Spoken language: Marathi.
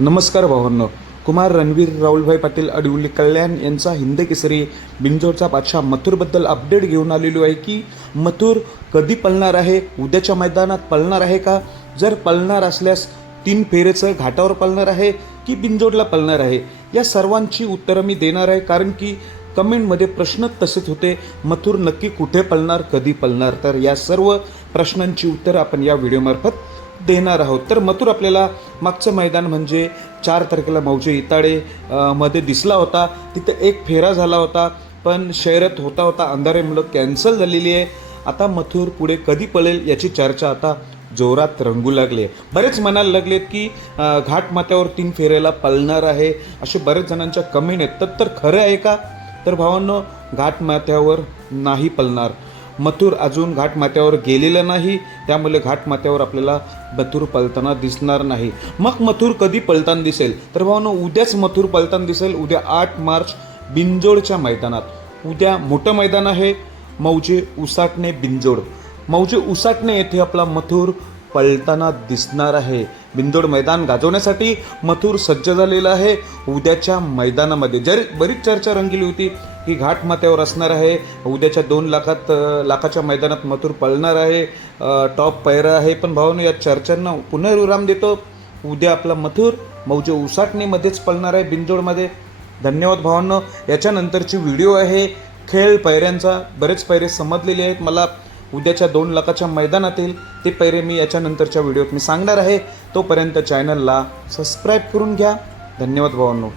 नमस्कार भावांनो. कुमार रणवीर राहुलभाई पाटील अडवली कल्याण यांचा हिंद केसरी बिंजोडचा बादशाह मथुरबद्दल अपडेट घेऊन आलेलो आहे की मथुर कधी पळणार आहे, उद्याच्या मैदानात पळणार आहे का, जर पळणार असल्यास 3 फेरेचं घाटावर पळणार आहे की बिंजोडला पळणार आहे, या सर्वांची उत्तरं मी देणार आहे. कारण की कमेंटमध्ये प्रश्न तसेच होते, मथुर नक्की कुठे पळणार, कधी पळणार. तर या सर्व प्रश्नांची उत्तरं आपण या व्हिडिओमार्फत देणार आहोत. तर मथुर आपल्याला मागचं मैदान म्हणजे 4 तारखेला मौजे इताडे मध्ये दिसला होता. तिथे एक फेरा झाला होता, पण शर्यत होता अंधारेमुळे कॅन्सल झालेली आहे. आता मथुर पुढे कधी पळेल याची चर्चा आता जोरात रंगू लागली आहे. बरेच म्हणायला लागलेत की घाट माथ्यावर 3 फेऱ्याला पळणार आहे, असे बरेच जणांच्या कमेंट आहेत. तर खरं आहे का? तर भावांनो, घाट माथ्यावर नाही पळणार. मथुर अजून घाट माथ्यावर गेलेलं नाही, त्यामुळे घाट माथ्यावर आपल्याला मथुर पळताना दिसणार नाही. मग मथुर कधी पळताना दिसेल? तर भावांनो, उद्याच मथुर पळताना दिसेल. उद्या 8 मार्च बिंजोडच्या मैदानात. उद्या मोठं मैदान आहे, मौजे उसाटणे बिंजोड. मौजे उसाटणे येथे आपला मथुर पळताना दिसणार आहे. बिंजोड मैदान गाजवण्यासाठी मथुर सज्ज झालेला आहे. उद्याच्या मैदानामध्ये बरीच चर्चा रंगली होती की घाट माथ्यावर असणार आहे, उद्याच्या 2 लाखाच्या मैदानात मथुर पळणार आहे, टॉप पैरा आहे. पण भावांनो, या चर्चांना पुनर्विराम देतो. उद्या आपला मथुर मौजे उसाटणीमध्येच पळणार आहे, बिंजोडमध्ये. धन्यवाद भावांनो. याच्यानंतरची व्हिडिओ आहे खेळ पैऱ्यांचा. बरेच पैरे समजलेले आहेत मला. उद्याच्या 2 लाखाच्या मैदानातील ते पैरे मी याच्यानंतरच्या व्हिडिओत मी सांगणार आहे. तोपर्यंत चॅनलला सबस्क्राईब करून घ्या. धन्यवाद भावांनो.